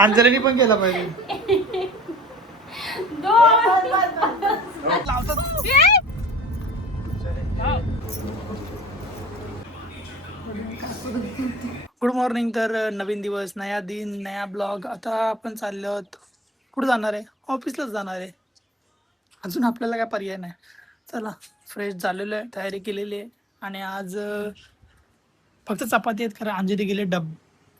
अंजलीनी पण केला पाहिजे. Good morning. तर नवीन दिवस, नया दिन, नया ब्लॉग. आता आपण चाललो आहोत. कुठं जाणार आहे? ऑफिसलाच जाणार आहे. अजून आपल्याला काय पर्याय नाही. चला, फ्रेश झालेलो आहे, तयारी केलेली आहे. आणि आज फक्त चपाती आहेत, खरं अंजली गेले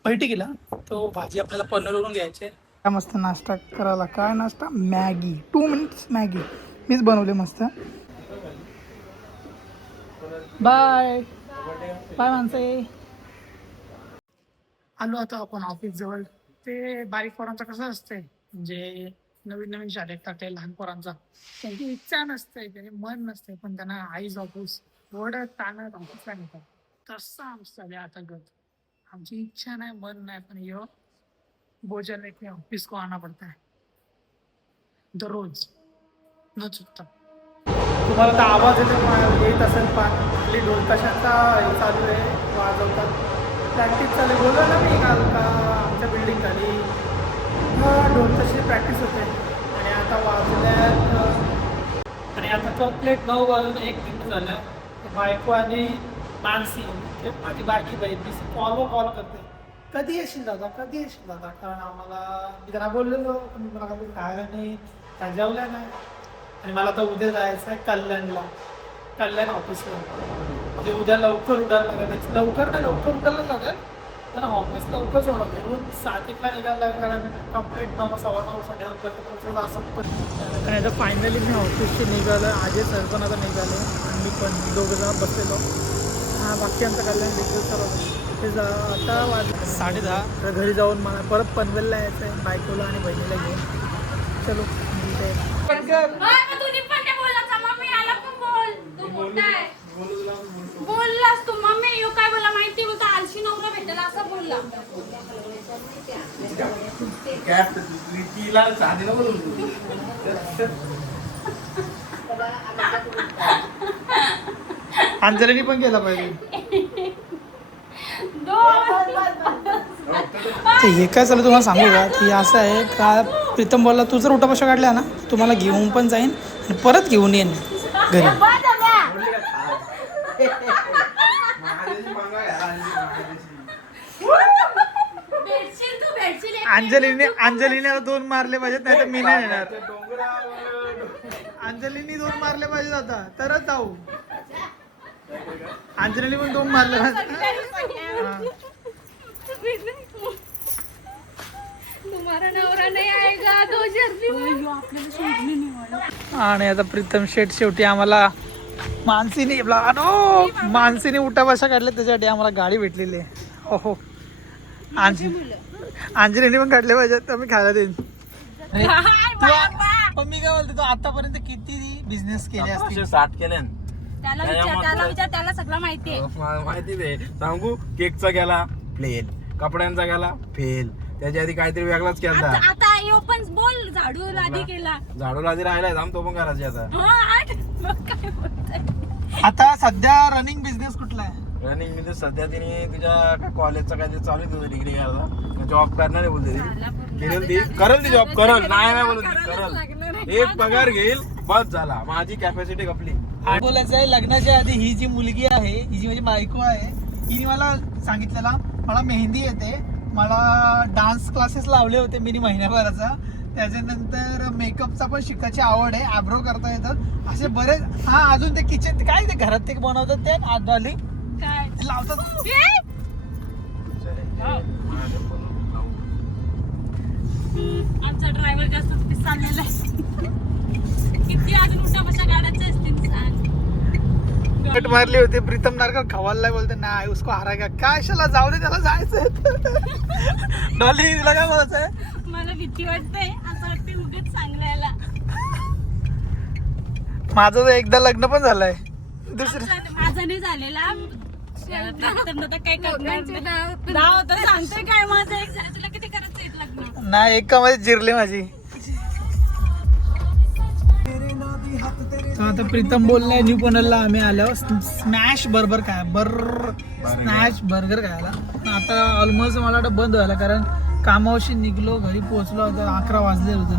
बैठी गेला. तो भाजी आपल्याला पनीरवरून घ्यायचे. काय मस्त नाश्ता करायला. काय नाश्ता? मॅगी. 2 मिनिट्स मॅगी मीच बनवले मस्त. बाय बाय माणसे. आलो आता आपण ऑफिस जवळ. ते बारीक पोरांचं कसं असतंय, म्हणजे नवीन नवीन शाळेत टाकले लहान पोरांचा, त्यांची इच्छा नसते, त्यांचे मन नसते, पण त्यांना आईज ऑफिस एवढं ताणत ऑफिसला नेतात. तसं आमचं आता गत. आमची इच्छा नाही, मन नाही, पण यो बोझल एक ऑफिस को आना पडता है दररोज न चुकता. तुम्हाला तर आवाज येत असेल, पण खाली ढोलताशाचा हे चालू आहे, वाजवतात. प्रॅक्टिस चालू आहे. बोललो ना मी काल का आमच्या बिल्डिंग खाली ढोलताशाची प्रॅक्टिस होते. आणि आता वाजल्यात, आणि आता कंप्लीट 9 वाजून 1 मिनिट झालं. बायको आणि मानसी माझी बाकी बहीण कॉल करते, कधी येशील दादा, कधी येशील दादा. कारण आम्हाला, मी त्यांना बोललेलो पण मला काही खायला नाही, काय जेवल्या नाही. आणि मला आता उद्या जायचं आहे कल्याण ऑफिसला. म्हणजे उद्या लवकर उठायला लागेल. लवकर उठायला लागेल, तर ऑफिस लवकरच होणार. म्हणून 7:00 निघायला लागेल, कारण कंप्लीट 9, 9:15 साडेनऊपर्यंत असं. आणि आता फायनली मी ऑफिसशी निघालं. अजय सर पण आता निघाले, आणि मी पण दोघं जण बसलेलो. बाकी आमचं कल्याण डिग्री चालवलं. ते आता वाजले 10:30. तर घरी जाऊन मला परत पनवेलला यायचं आहे, बायकोला आणि बहिणीला घेऊन. चलो बोललास तू मम्मी यो काय बोला माहिती होता, आलशी नवरा भेटला असं बोलला. अंजलीनी पण केला पाहिजे. हे काय चालू तुम्हाला सांगू का, की असं आहे का, प्रीतम बोलला तू जर उठाबशा काढल्या ना, तुम्हाला घेऊन पण जाईन आणि परत घेऊन येईन घरी. अंजलीने 2 मारले पाहिजेत, नाही तर मी नाही येणार. अंजलीने 2 मारले पाहिजेत आता, तरच जाऊ. अंजलीने पण 2 मारले पाहिजे. आणि आता प्रीतम शेठ शेवटी आम्हाला मानसीने उठा बसा काढल्या, त्याच्यासाठी आम्हाला गाडी भेटलेली आहे. हो, अंजलीने पण काढले पाहिजे, तर मी खायला देईन. पण मी काय बोलतो, तू आतापर्यंत किती बिझनेस केले असतील? 60 केले. त्याला सगळं माहितीये. माहिती दे सांगू. केकचा गेला फेल, कपड्यांचा गेला फेल, त्याच्या आधी काहीतरी वेगळाच केला. आता यो पण बोल, झाडू आधी केला. झाडू आधी राहिलाय, जाम तो पण करायची आता सध्या रनिंग बिझनेस कुठला आहे? रनिंग म्हणजे सध्या तिने तुझ्या कॉलेजचा काय चालू आहे, तुझं डिग्री करायला जॉब करणार आहे बोलते ती. करल ती जॉब, करल नाही बोलत ती, करल. एक पगार घेईल बस झाला, माझी कॅपॅसिटी कपली. बोलायचं आहे, लग्नाच्या आधी ही जी मुलगी आहे, ही जी माझी बायको आहे, हिने मला सांगितलेला मला मेहंदी येते, मला डान्स क्लासेस लावले होते मी महिन्याभराचा, त्याच्यानंतर मेकअपचा पण शिकायची आवड आहे, आयब्रो करता येतात, असे बरेच. अजून ते किचन काय ते घरात ते बनवतात, ते आदवाली काय लावतात. आमचा ड्रायव्हर जास्त चाललेला आहे. किती अजून उठा बशा गाड्याचे असतील सांग. कट मारली होती प्रीतम नारकर खवायला, बोलते नाही उसको हरायगा. काय शाला, जाऊ दे, त्याला जायचंय. डॉली तुला काय बोलायचं आहे? मला भीती वाटते, असं वाटते उगीच सांगायला. माझं तर एकदा लग्न पण झालंय, दुसरं माझं नाही झालेला. काय करणार सांगतोय काय, माझं एक झालं, तुला किती करायचं लग्न? नाही, एकामध्ये जिरली माझी. आता प्रीतम बोललाय न्यू पनवेलला आम्ही आलो स्मॅश बर्गर खायला. स्मॅश बर्गर खायला. आता ऑलमोस्ट मला वाटतं बंद व्हायला, कारण कामावशी निघलो, घरी पोहोचलो होता 11 वाजले होते.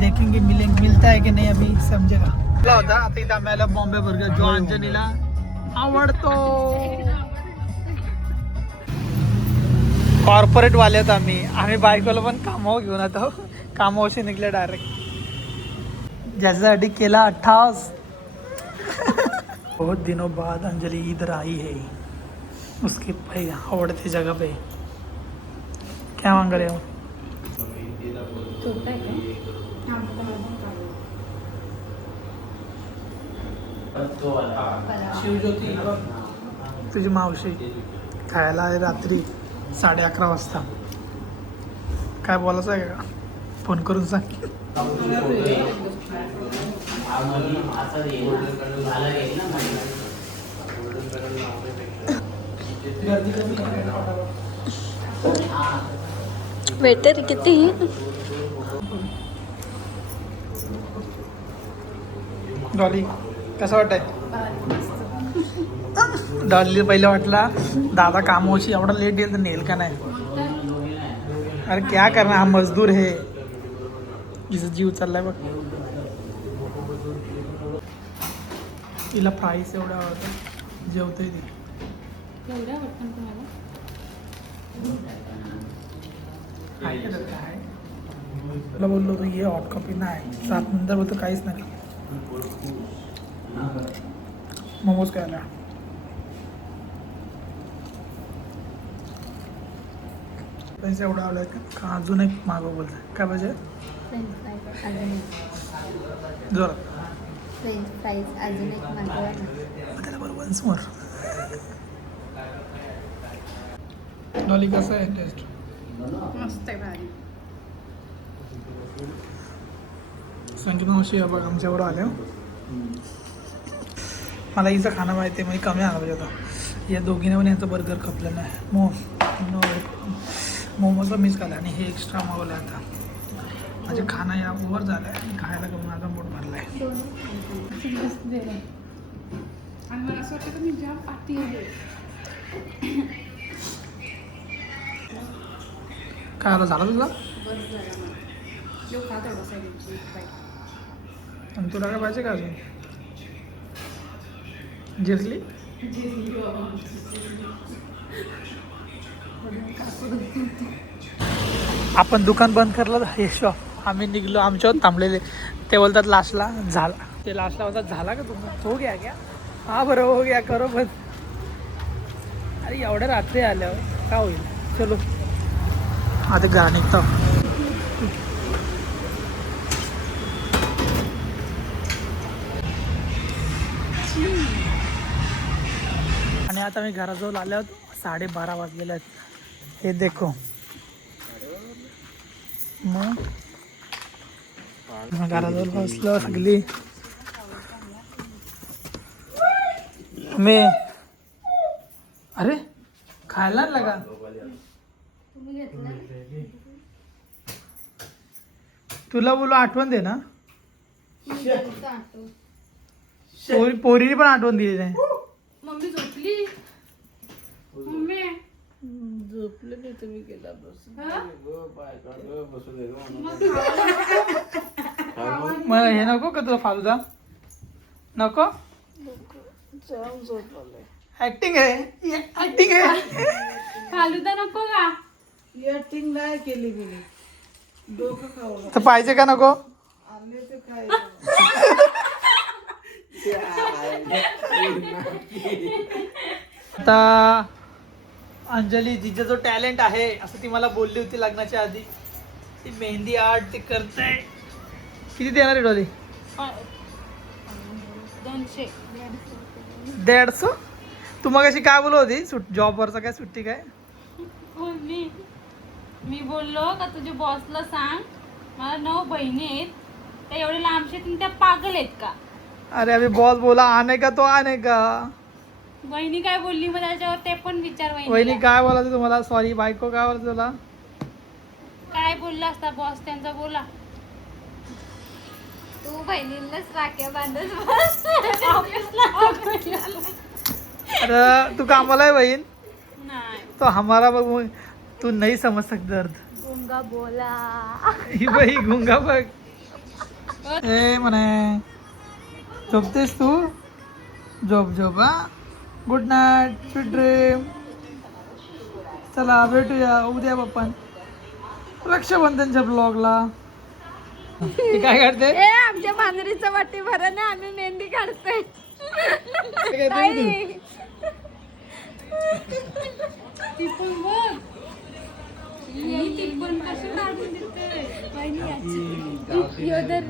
देखेंगे मिलता है की नाही अभी समजेगा. होता आता इथं आम्हाला बॉम्बे बर्गर जो अंजनीला आवडतो. कॉर्पोरेट वाले आहेत आम्ही बायकोला पण कामावर घेऊन येतो. कामावशी निघले डायरेक्ट, ज्याच्यासाठी केला 28. बहुत दिनों बाद अंजलि इधर आई है उसके भाई आवड़ती जगह पे. क्या मांग रहे हो? शिवज्योती तुझी मावशी खायला आहे रात्री 11:30 वाजता. काय बोलायचं आहे का? फोन करून सांग. वेटर किती? डॉली कसं वाटतंय? डॉलीला पहिलं वाटला दादा कामावशी एवढा लेट येईल तर नेल का नाही. अरे क्या करणार, हा मजदूर है. तिचा जीव चाललाय बघ. तिला प्राईस एवढा आवडतं, जेवतोय ती. तुला बोललो होतो ये हॉट कॉफी नाही, 7 नंतर बोलतो काहीच नाही. मोमोज खायला पैसे एवढा आवडला का अजून एक मागव बोलतोय. काय पाहिजे? जोरात त्याला बरोबर वन्स मोर. डॉली कसं आहे टेस्ट? मस्त आहे, भारी. संगीत मावशी बघ आमच्या एवढं आले. मला हिचं खाणं माहिती आहे, म्हणजे कमी आलं पाहिजे होतं. या दोघीने पण यांचं बर्गर खपलं नाही. मोमोजला मिस खाल्ला आणि हे एक्स्ट्रा मागवलं आता. माझे खाणं या ओव्हर झालं आहे आणि खायला कमी माझा पोट भरला आहे. आणि मला असं वाटतं मी ज्या पाठी काय आलं झालं तुझा? आणि तुला काय पाहिजे का अजून? जिरली? आपण दुकान बंद करलं हे शॉप. आम्ही निघलो, आमच्यावर थांबलेले. ते बोलतात लास्टला झाला. ते लास्टला बोलतात झाला का तुमचा? हो गया क्या? हा बरं हो गया करो बस. अरे एवढ्या रात्री आल्यावर का होईल. चलो आता घरा निघतो. आणि आता मी घराजवळ आल्यावर 12:30 वाजलेले आहेत. हे देखो मग घराजवळ बसलो सगळी. मी अरे खायला लागा. तुला बोलू आठवण दे ना. पोरीने पण आठवण दिली नाही. मम्मी झोपली. मम्मी झोपले नाही तुम्ही गेला बस. मग हे नको का तुला फालुदा? नको. ऍक्टिंग आहे, ऍक्टिंग आहे. फालुदा नको का? ऍक्टिंग नाही केली मी. डोकं खाऊ तर पाहिजे का नको? आणले ते काय. आता अंजली तिचा जो टॅलेंट आहे असं ती मला बोलली होती लग्नाच्या आधी. ती मेहंदी आर्ट ती करते. किती देणार आहे डॉली? 200. 150. तू मग अशी काय बोलत होती जॉबवरचा काय सुट्टी काय? मी बोललो का तुझ्या बॉसला सांग मला 9 बहिणी आहेत, त्या एवढे लांबशे त्या पागल आहेत का? अरे अभी बॉस बोला आने का तो आने का. बहिणी काय बोलली मग त्याच्यावर ते पण विचार. वहिनी काय बोलायचं तुम्हाला? सॉरी बायको काय बोलायचं तुला? काय बोलला असता बॉस त्यांचा? बोला. तू बहिणींनाच राख्या बांधत बस. अरे तू कामाला आहे बहीण नाही तो हमारा तू नहीं समझ सकते दर्द. गुंगा बोला. ही बाई गुंगा बघ. ए म्हणे झोपतेस तू? झोप झोप हा. Good night, sweet dream. चला भेटूया उद्या बाप्पा रक्षाबंधनच्या ब्लॉगला. ते काय करते? ए आमच्या बांधरीचं वाटी भरा ना, आम्ही मेहंदी काढतोय. ताई. ती पण बघ. ती पण कशी काढून देते. योधर